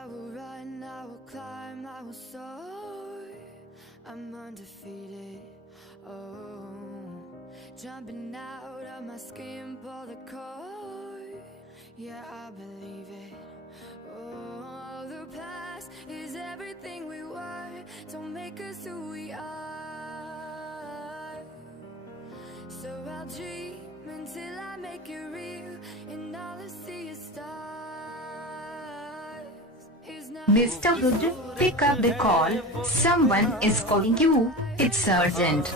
I will run, I will climb, I will soar. I'm undefeated. Oh, jumping out of my skin, pull the cord. Yeah, I believe it. Oh, the past is everything we were. Don't make us who we are. So I'll dream until I make it real, and all I see is stars. Mr. Rudra, pick up the call. Someone is calling you. It's urgent.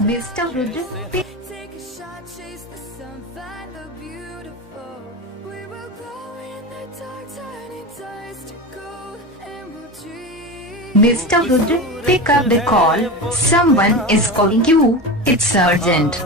Mr. Rudra, pick. Take a shot, chase the sun, find the beautiful. We will glow in the dark, turning dust to gold, and we'll dream. Mr. Rudra, pick up the call. Someone is calling you. It's urgent.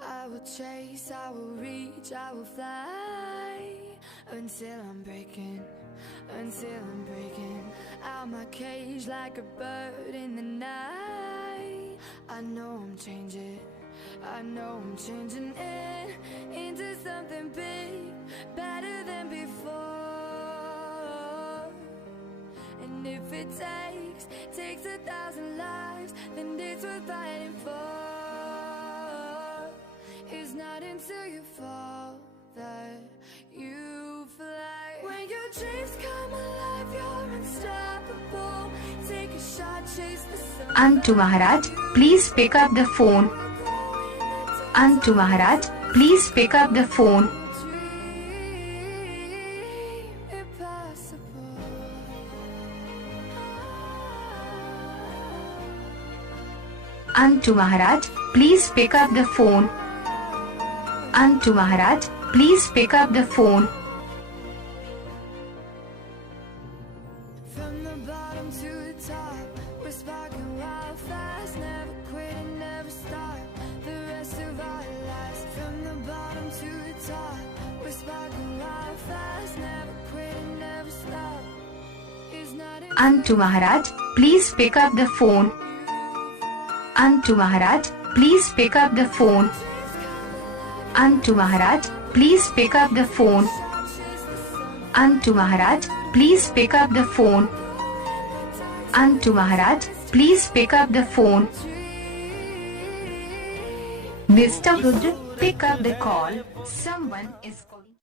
I will chase, I will reach, I will fly until I'm breaking out my cage like a bird in the night. I know I'm changing into something big, better than before. And if it takes 1,000 lives, then it's worth fighting for. It's not until you fall that you fly. When your dreams come alive, you're unstoppable. Take a shot, chase the sun. Antu Maharaj, please pick up the phone. Antu Maharaj, please pick up the phone. Antu Maharaj, please pick up the phone. Antu Maharaj, please pick up the phone. From the bottom to the top, we're sparking wild fast, never quit and never stop. The rest of our lives. From the bottom to the top, we're sparking wild fast, never quit and never stop. It's not Antu Maharaj, please pick up the phone. Antu Maharaj, please pick up the phone. Antu Maharaj, please pick up the phone. Antu Maharaj, please pick up the phone. Antu Maharaj, please pick up the phone. Mr. Rudra, pick up the call. Someone is calling.